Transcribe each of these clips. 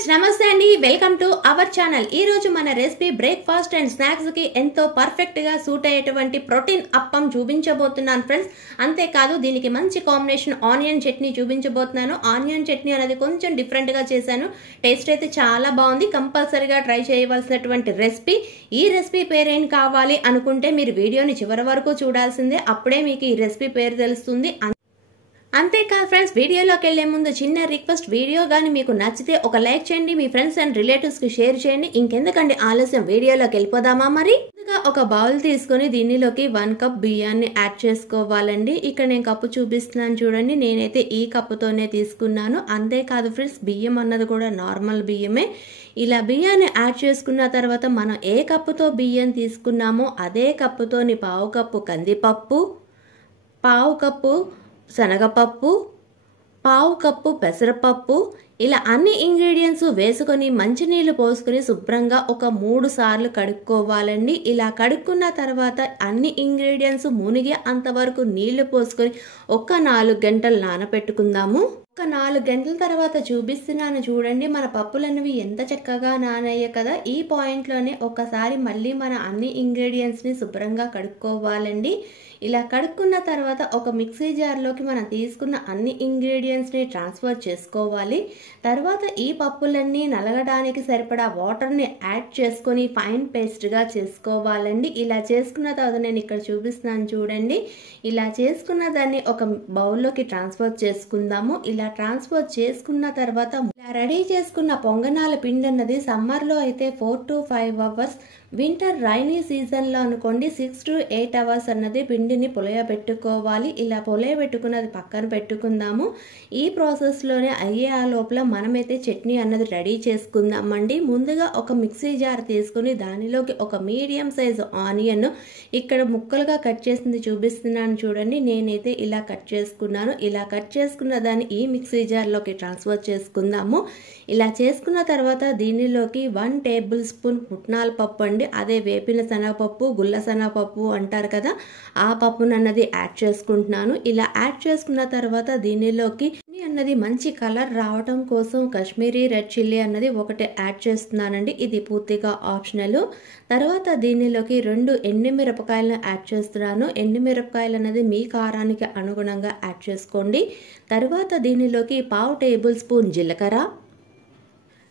Friends నమస్తే అండి welcome to our channel. ఈ రోజు మన రెసిపీ బ్రేక్ఫాస్ట్ అండ్ స్నాక్స్ కి ఎంతో పర్ఫెక్ట్ గా సూట్ అయ్యేటువంటి ప్రోటీన్ అప్పం చూపించబోతున్నాను ఫ్రెండ్స్। అంతే కాదు దీనికి మంచి కాంబినేషన్ ఆనియన్ చట్నీ చూపించబోతున్నాను। ఆనియన్ చట్నీ అనేది కొంచెం డిఫరెంట్ గా చేశాను, టేస్ట్ అయితే చాలా బాగుంది। కంపల్సరీగా ట్రై చేయవలసినటువంటి రెసిపీ। ఈ రెసిపీ పేరు ఏం కావాలి అనుకుంటే మీరు వీడియోని చివరి వరకు చూడాల్సిందే, అప్పుడే మీకు ఈ రెసిపీ పేరు తెలుస్తుంది। అంతేకాదు ఫ్రెండ్స్, వీడియోలోకి వెళ్లే ముందు చిన్న రిక్వెస్ట్, వీడియో కానీ మీకు నచ్చితే ఒక లైక్ చేయండి, మీ ఫ్రెండ్స్ అండ్ రిలేటివ్స్ కి షేర్ చేయండి। ఇంకెందుకండి ఆలస్యం, వీడియోలోకి వెళ్ళిపోదామా మరి। ముందుగా ఒక బౌల్ తీసుకొని దీనిలోకి 1 కప్ బియ్యాన్ని యాడ్ చేసుకోవాలండి। ఇక్కడ నేను కప్పు చూపిస్తున్నాను చూడండి, నేనైతే ఈ కప్పుతోనే తీసుకున్నాను। అంతేకాదు ఫ్రెండ్స్, బియ్యం అన్నది కూడా నార్మల్ బియ్యమే। ఇలా బియ్యాన్ని యాడ్ చేసుకున్న తర్వాత మనం ఏ కప్పుతో బియ్యం తీసుకున్నామో అదే కప్పుతోని పావు కప్పు కందిపప్పు, పావు కప్పు శనగపప్పు, పావు కప్పు పెసరపప్పు, ఇలా అన్ని ఇంగ్రీడియంట్స్ వేసుకొని మంచినీళ్ళు పోసుకొని శుభ్రంగా ఒక 3 సార్లు కడుక్కోవాలండి। ఇలా కడుక్కున్న తర్వాత అన్ని ఇంగ్రీడియంట్స్ మునిగే అంతవరకు నీళ్లు పోసుకొని ఒక 4 గంటలు నానబెట్టుకుందాము। ఒక 4 గంటల తర్వాత చూపిస్తున్నాను చూడండి, మన పప్పులనేవి ఎంత చక్కగా నానయ్యాయి కదా। ఈ పాయింట్లోనే ఒకసారి మళ్ళీ మన అన్ని ఇంగ్రీడియంట్స్ని శుభ్రంగా కడుక్కోవాలండి। ఇలా కడుక్కున్న తర్వాత ఒక మిక్సీ జార్లోకి మనం తీసుకున్న అన్ని ఇంగ్రీడియంట్స్ని ట్రాన్స్ఫర్ చేసుకోవాలి। తర్వాత ఈ పప్పులన్నీ నలగడానికి సరిపడా వాటర్ని యాడ్ చేసుకొని ఫైన్ పేస్ట్గా చేసుకోవాలండి। ఇలా చేసుకున్న తర్వాత నేను ఇక్కడ చూపిస్తున్నాను చూడండి, ఇలా చేసుకున్న దాన్ని ఒక బౌల్లోకి ట్రాన్స్ఫర్ చేసుకుందాము। ఇలా ట్రాన్స్ఫర్ చేసుకున్న తర్వాత ఇలా రెడీ చేసుకున్న పొంగనాల పిండి అన్నది సమ్మర్లో అయితే 4 to 5 అవర్స్, వింటర్ రైనీ సీజన్లో అనుకోండి 6 to 8 అవర్స్ అన్నది పిండిని పులయబెట్టుకోవాలి। ఇలా పులయబెట్టుకున్నది పక్కన పెట్టుకుందాము। ఈ ప్రాసెస్లోనే అయ్యే ఆ లోపల మనమైతే చట్నీ అన్నది రెడీ చేసుకుందామండి। ముందుగా ఒక మిక్సీ జార్ తీసుకుని దానిలోకి ఒక మీడియం సైజు ఆనియన్ ఇక్కడ ముక్కలుగా కట్ చేసింది చూపిస్తున్నాను చూడండి, నేనైతే ఇలా కట్ చేసుకున్నాను। ఇలా కట్ చేసుకున్న దాన్ని ఈ మిక్సీ జార్లోకి ట్రాన్స్ఫర్ చేసుకుందాము। ఇలా చేసుకున్న తర్వాత దీనిలోకి 1 టేబుల్ స్పూన్ పుట్నాల పప్పు అండి, అదే వేపిన శనగపప్పు, గుల్ల శనగపప్పు అంటారు కదా, ఆ పప్పును అన్నది యాడ్ చేసుకుంటున్నాను। ఇలా యాడ్ చేసుకున్న తర్వాత దీనిలోకి అన్నది మంచి కలర్ రావడం కోసం కాశ్మీరీ రెడ్ చిల్లీ అన్నది ఒకటి యాడ్ చేస్తున్నానండి, ఇది పూర్తిగా ఆప్షనల్। తర్వాత దీనిలోకి 2 ఎండుమిరపకాయలను యాడ్ చేస్తున్నాను। ఎండుమిరపకాయలు అన్నది మీ కారానికి అనుగుణంగా యాడ్ చేసుకోండి। తర్వాత దీనిలోకి పావు టేబుల్ స్పూన్ జీలకర్ర,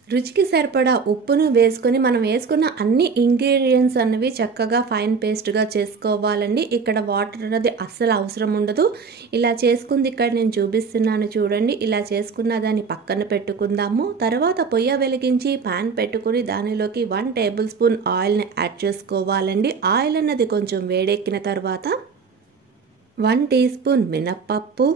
రుచికి సరిపడా ఉప్పును వేసుకొని మనం వేసుకున్న అన్ని ఇంగ్రీడియంట్స్ అన్నవి చక్కగా ఫైన్ పేస్ట్గా చేసుకోవాలండి। ఇక్కడ వాటర్ అనేది అస్సలు అవసరం ఉండదు। ఇలా చేసుకుంది ఇక్కడ నేను చూపిస్తున్నాను చూడండి, ఇలా చేసుకున్న దాన్ని పక్కన పెట్టుకుందాము। తర్వాత పొయ్యి వెలిగించి ప్యాన్ పెట్టుకుని దానిలోకి 1 టేబుల్ స్పూన్ ఆయిల్ని యాడ్ చేసుకోవాలండి। ఆయిల్ అన్నది కొంచెం వేడెక్కిన తర్వాత 1 టీ స్పూన్ మినప్పప్పు,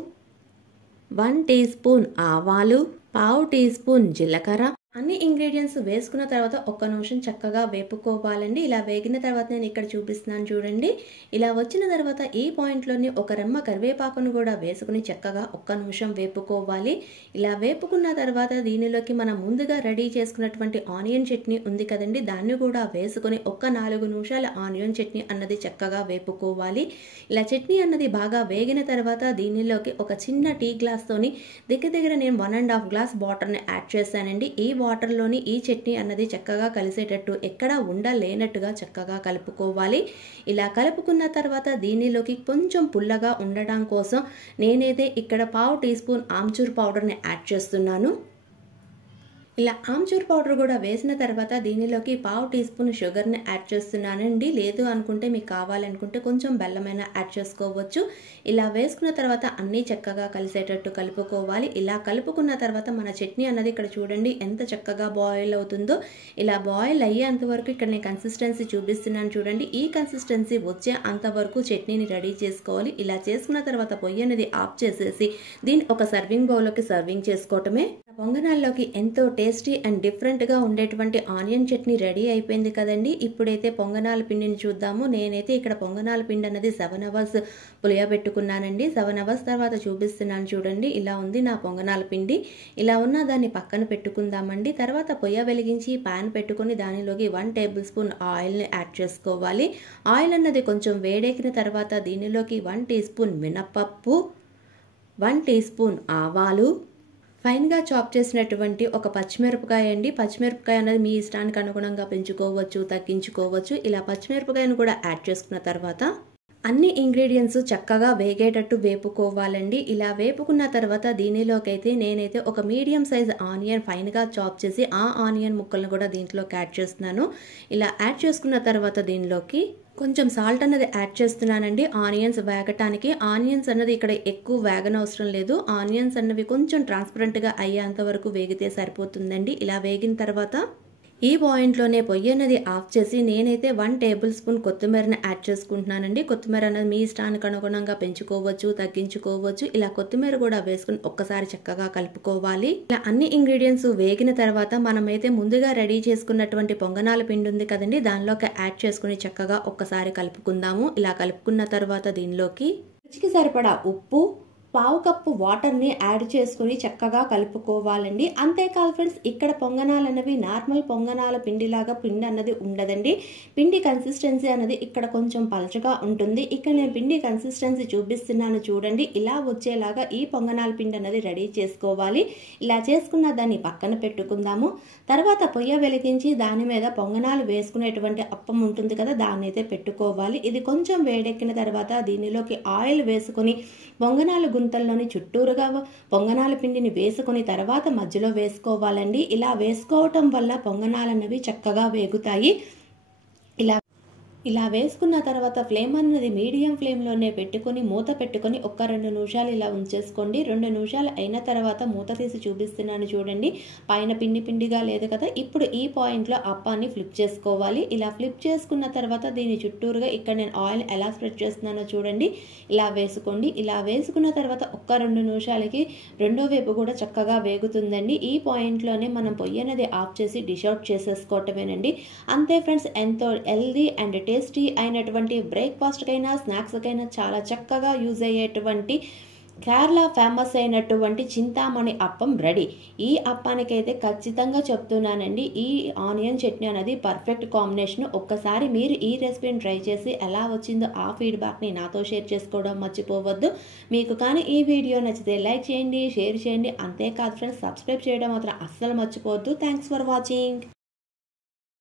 1 టీ స్పూన్ ఆవాలు, పావు టీ స్పూన్ జీలకర్ర, అన్ని ఇంగ్రీడియంట్స్ వేసుకున్న తర్వాత ఒక్క నిమిషం చక్కగా వేపుకోవాలండి। ఇలా వేగిన తర్వాత నేను ఇక్కడ చూపిస్తున్నాను చూడండి, ఇలా వచ్చిన తర్వాత ఈ పాయింట్లోని ఒక రెమ్మ కరివేపాకును కూడా వేసుకుని చక్కగా ఒక్క నిమిషం వేపుకోవాలి। ఇలా వేపుకున్న తర్వాత దీనిలోకి మనం ముందుగా రెడీ చేసుకున్నటువంటి ఆనియన్ చట్నీ ఉంది కదండి, దాన్ని కూడా వేసుకొని ఒక్క 4 నిమిషాల ఆనియన్ చట్నీ అన్నది చక్కగా వేపుకోవాలి। ఇలా చట్నీ అన్నది బాగా వేగిన తర్వాత దీనిలోకి ఒక చిన్న టీ గ్లాస్తోని దగ్గర నేను 1.5 గ్లాస్ వాటర్ని యాడ్ చేశానండి। ఈ వాటర్లోని ఈ చట్నీ అన్నది చక్కగా కలిసేటట్టు ఎక్కడా ఉండలేనట్టుగా చక్కగా కలుపుకోవాలి। ఇలా కలుపుకున్న తర్వాత దీనిలోకి కొంచెం పుల్లగా ఉండడం కోసం నేనైతే ఇక్కడ పావు టీ స్పూన్ ఆమ్చూర్ పౌడర్ని యాడ్ చేస్తున్నాను। ఇలా ఆమ్చూర్ పౌడర్ కూడా వేసిన తర్వాత దీనిలోకి పావు టీ స్పూన్ షుగర్ని యాడ్ చేస్తున్నానండి, లేదు అనుకుంటే మీకు కావాలనుకుంటే కొంచెం బెల్లమైనా యాడ్ చేసుకోవచ్చు। ఇలా వేసుకున్న తర్వాత అన్నీ చక్కగా కలిసేటట్టు కలుపుకోవాలి। ఇలా కలుపుకున్న తర్వాత మన చట్నీ అన్నది ఇక్కడ చూడండి ఎంత చక్కగా బాయిల్ అవుతుందో। ఇలా బాయిల్ అయ్యేంత వరకు ఇక్కడ నేను కన్సిస్టెన్సీ చూపిస్తున్నాను చూడండి, ఈ కన్సిస్టెన్సీ వచ్చే అంతవరకు చట్నీని రెడీ చేసుకోవాలి। ఇలా చేసుకున్న తర్వాత పొయ్యి అనేది ఆఫ్ చేసేసి దీన్ని ఒక సర్వింగ్ బౌల్లోకి సర్వింగ్ చేసుకోవటమే। పొంగనాల్లోకి ఎంతో టేస్టీ అండ్ డిఫరెంట్గా ఉండేటువంటి ఆనియన్ చట్నీ రెడీ అయిపోయింది కదండి। ఇప్పుడైతే పొంగనాల పిండిని చూద్దాము। నేనైతే ఇక్కడ పొంగనాల పిండి అన్నది 7 అవర్స్ పులియబెట్టుకున్నానండి। 7 అవర్స్ తర్వాత చూపిస్తున్నాను చూడండి, ఇలా ఉంది నా పొంగనాల పిండి। ఇలా ఉన్న దాన్ని పక్కన పెట్టుకుందామండి। తర్వాత పొయ్యి వెలిగించి ప్యాన్ పెట్టుకుని దానిలోకి 1 టేబుల్ స్పూన్ ఆయిల్ని యాడ్ చేసుకోవాలి। ఆయిల్ అన్నది కొంచెం వేడెక్కిన తర్వాత దీనిలోకి 1 టీ స్పూన్ మినప్పప్పు, 1 టీ స్పూన్ ఆవాలు, ఫైన్గా చాప్ చేసినటువంటి ఒక పచ్చిమిరపకాయ అండి. పచ్చిమిరపకాయ అనేది మీ ఇష్టానికి అనుగుణంగా పెంచుకోవచ్చు, తగ్గించుకోవచ్చు. ఇలా పచ్చిమిరపకాయను కూడా యాడ్ చేసుకున్న తర్వాత అన్ని ఇంగ్రీడియంట్స్ చక్కగా వేగేటట్టు వేపుకోవాలండి. ఇలా వేపుకున్న తర్వాత దీనిలోకైతే నేనైతే ఒక మీడియం సైజ్ ఆనియన్ ఫైన్గా చాప్ చేసి ఆ ఆనియన్ ముక్కలను కూడా దీంట్లోకి యాడ్ చేస్తున్నాను. ఇలా యాడ్ చేసుకున్న తర్వాత దీనిలోకి కొంచెం సాల్ట్ అన్నది యాడ్ చేస్తున్నానండి ఆనియన్స్ వేగటానికి. ఆనియన్స్ అన్నది ఇక్కడ ఎక్కువ వేగనవసరం లేదు. ఆనియన్స్ అన్నవి కొంచెం ట్రాన్స్పరెంట్గా అయ్యేంత వరకు వేగితే సరిపోతుందండి. ఇలా వేగిన తర్వాత ఈ పాయింట్లోనే పొయ్యి అనేది ఆఫ్ చేసి నేనైతే 1 టేబుల్ స్పూన్ కొత్తిమీరని యాడ్ చేసుకుంటున్నానండి. కొత్తిమీర అనేది మీ ఇష్టానికి అనుగుణంగా పెంచుకోవచ్చు, తగ్గించుకోవచ్చు. ఇలా కొత్తిమీర కూడా వేసుకుని ఒక్కసారి చక్కగా కలుపుకోవాలి. ఇలా అన్ని ఇంగ్రీడియంట్స్ వేగిన తర్వాత మనమైతే ముందుగా రెడీ చేసుకున్నటువంటి పొంగనాల పిండి ఉంది కదండి, దానిలోకి యాడ్ చేసుకుని చక్కగా ఒక్కసారి కలుపుకుందాము. ఇలా కలుపుకున్న తర్వాత దీనిలోకి రుచికి సరిపడా ఉప్పు, 1/2 కప్పు వాటర్ని యాడ్ చేసుకుని చక్కగా కలుపుకోవాలండి. అంతేకాదు ఫ్రెండ్స్, ఇక్కడ పొంగనాలు అన్నవి నార్మల్ పొంగనాల పిండిలాగా పిండి అన్నది ఉండదండి. పిండి కన్సిస్టెన్సీ అనేది ఇక్కడ కొంచెం పలచగా ఉంటుంది. ఇక్కడ నేను పిండి కన్సిస్టెన్సీ చూపిస్తున్నాను చూడండి. ఇలా వచ్చేలాగా ఈ పొంగనాల పిండి అన్నది రెడీ చేసుకోవాలి. ఇలా చేసుకున్న దాన్ని పక్కన పెట్టుకుందాము. తర్వాత పొయ్య వెలిగించి దాని మీద పొంగనాలు వేసుకునేటువంటి అప్పం ఉంటుంది కదా, దాన్ని అయితే పెట్టుకోవాలి. ఇది కొంచెం వేడెక్కిన తర్వాత దీనిలోకి ఆయిల్ వేసుకుని పొంగనాలు గుంతల్లోని చుట్టూరుగా పొంగనాల పిండిని వేసుకుని తర్వాత మధ్యలో వేసుకోవాలండి. ఇలా వేసుకోవటం వల్ల పొంగనాలన్నవి చక్కగా వేగుతాయి. ఇలా వేసుకున్న తర్వాత ఫ్లేమ్ అన్నది మీడియం ఫ్లేమ్లోనే పెట్టుకొని మూత పెట్టుకొని ఒక 2 నిమిషాలు ఇలా ఉంచేసుకోండి. 2 నిమిషాలు అయిన తర్వాత మూత తీసి చూపిస్తున్నాను చూడండి. పైన పిండి పిండిగా లేదు కదా, ఇప్పుడు ఈ పాయింట్లో అప్పాన్ని ఫ్లిప్ చేసుకోవాలి. ఇలా ఫ్లిప్ చేసుకున్న తర్వాత దీని చుట్టూరుగా ఇక్కడ నేను ఆయిల్ ఎలా స్ప్రెడ్ చేస్తున్నానో చూడండి. ఇలా వేసుకోండి. ఇలా వేసుకున్న తర్వాత ఒక్క 2 నిమిషాలకి రెండో వైపు కూడా చక్కగా వేగుతుందండి. ఈ పాయింట్లోనే మనం పొయ్యి అనేది ఆఫ్ చేసి డిష్ అవుట్ చేసేసుకోవటమేనండి. అంతే ఫ్రెండ్స్, ఎంతో హెల్దీ అండ్ టేస్టీ అయినటువంటి బ్రేక్ఫాస్ట్కైనా స్నాక్స్కైనా చాలా చక్కగా యూజ్ అయ్యేటువంటి కేరళ ఫేమస్ అయినటువంటి చింతామణి అప్పం రెడీ. ఈ అప్పానికైతే ఖచ్చితంగా చెప్తున్నానండి, ఈ ఆనియన్ చట్నీ అనేది పర్ఫెక్ట్ కాంబినేషన్. ఒక్కసారి మీరు ఈ రెసిపీని ట్రై చేసి ఎలా వచ్చిందో ఆ ఫీడ్బ్యాక్ని నాతో షేర్ చేసుకోవడం మర్చిపోవద్దు. మీకు కానీ ఈ వీడియో నచ్చితే లైక్ చేయండి, షేర్ చేయండి. అంతేకాదు ఫ్రెండ్స్, సబ్స్క్రైబ్ చేయడం మాత్రం అస్సలు మర్చిపోవద్దు. Thanks for watching.